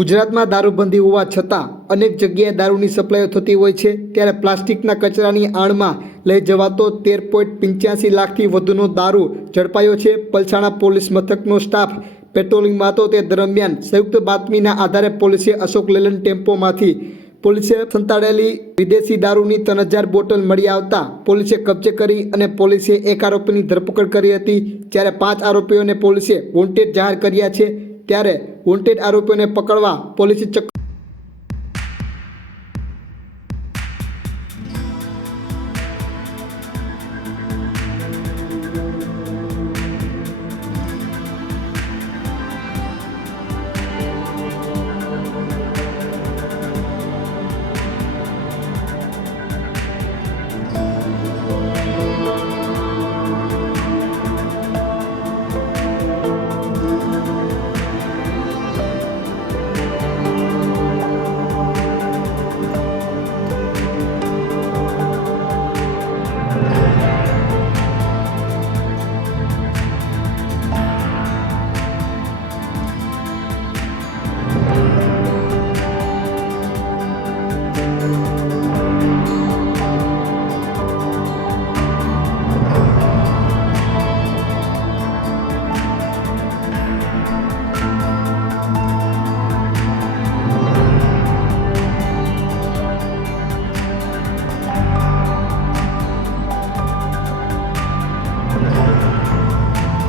ગુજરાતમાં દારૂબંધી હોવા છતાં અનેક જગ્યાએ દારૂની સપ્લાય થતી હોય છે, ત્યારે પ્લાસ્ટિકના કચરાની આડમાં લઈ જવાતો 13.85 લાખથી વધુનો દારૂ ઝડપાયો છે। પલસાણા પોલીસ મથકનો સ્ટાફ પેટ્રોલિંગમાં હતો તે દરમિયાન સંયુક્ત બાતમીના આધારે પોલીસે અશોક લેલન્ડ ટેમ્પોમાંથી પોલીસે સંતાડેલી વિદેશી દારૂની 3000 બોટલ મળી આવતા પોલીસે કબજે કરી અને પોલીસે એક આરોપીની ધરપકડ કરી હતી, જ્યારે 5 આરોપીઓને પોલીસે વોન્ટેડ જાહેર કર્યા છે। ત્યારે વોન્ટેડ આરોપીઓને પકડવા પોલીસે